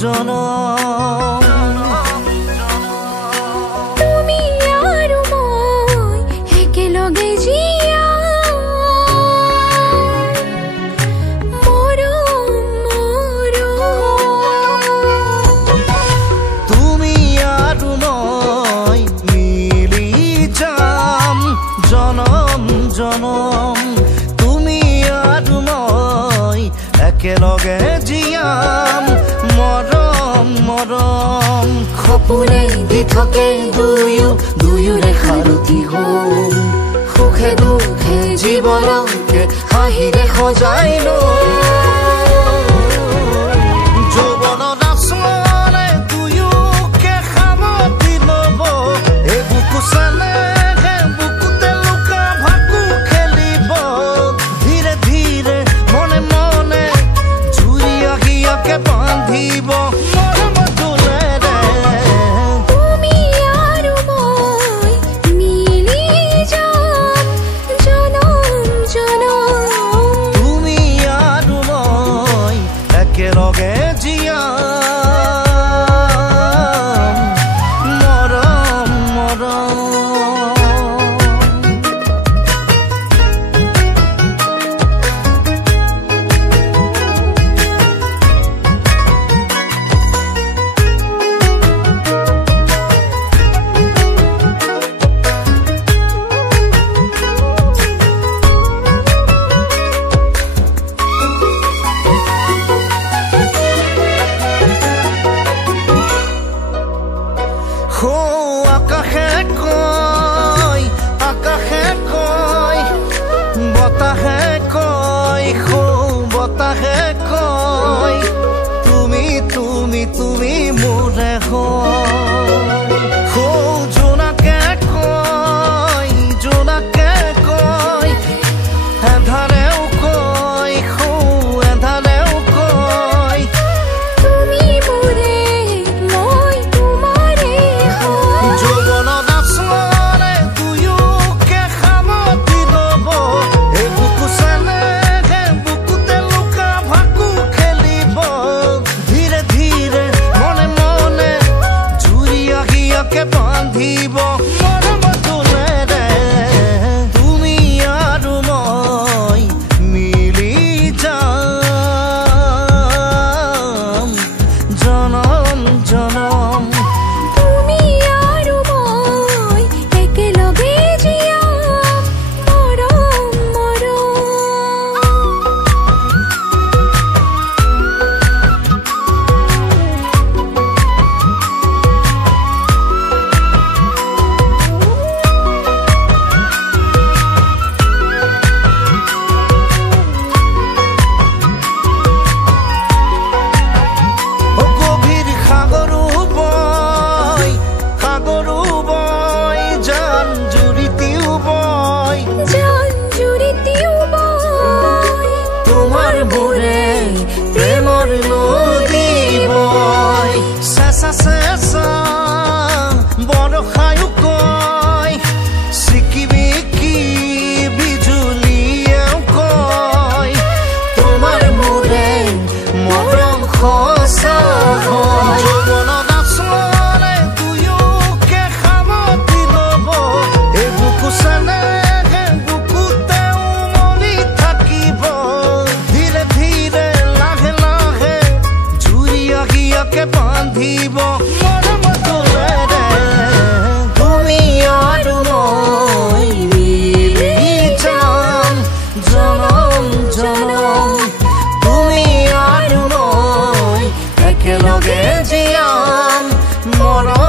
জনম তুমি আৰু মই একেলগে জীয়া তুমি আৰু মই মিলি যাম জনম জনম তুমি আৰু মই একেলগে জীয়াম মৰম মৰম সপোনে দি থাকে দুয়োৰে সাৰথি হম সুখে দুখে জীৱনকে হাঁহিৰে সজাই যৌৱনত আচলে দুয়োকে সামতি ল'ব এবুকু চালে বুকুতে লুকা ভাকু খেলিব ধীৰে ধীৰে মনে মনে জুৰিয়া গিয়াকে বান্ধিব মৰম তোলেৰে তুমি আৰু মই মিলি যাম জনম জনম তুমি আৰু মই একেলগে জীয়াম মৰম মৰম আকাশে কয় বতাহে কয় বতাহে কয় তুমি তুমি তুমি মোৰে জোনাকে কয় এন্ধাৰেও কয় এন্ধাৰেও কয় তুমি মোৰে মই তোমাৰে যৌৱনত আচলে দুয়োকে সামতি ল'ব এবুকু চালে বুকুতে লুকা ভাকু খেলিব ধীৰে ধীৰে মনে মনে জুৰিয়া গিয়াকে বান্ধিব মৰম তোলেৰে তুমি আৰু মই মিলি যাম জনম জনম তুমি আৰু মই একেলগে জীয়াম মৰম মৰম গভীর সাগরু বয় জান জুড়িতেও বয় তোমার মোরে প্রেমর নদী বয় চেঁচা চেঁচা বরষায়ো কয় চিকিমিকি বিজুলিয়েও কয় তোমার মোরে মৰম সঁচা হয় যৌৱনত আচলে দুয়োকে সামতি ল'ব এবুকু চালে বুকুতে উমলি থাকিব ধীৰে ধীৰে লাহে লাহে জুৰিয়া গিয়াকে বান্ধিব মৰম তোলেৰে তুমি আৰু মই মিলি যাম জনম জনম তুমি আৰু মই একেলগে জীয়াম মৰম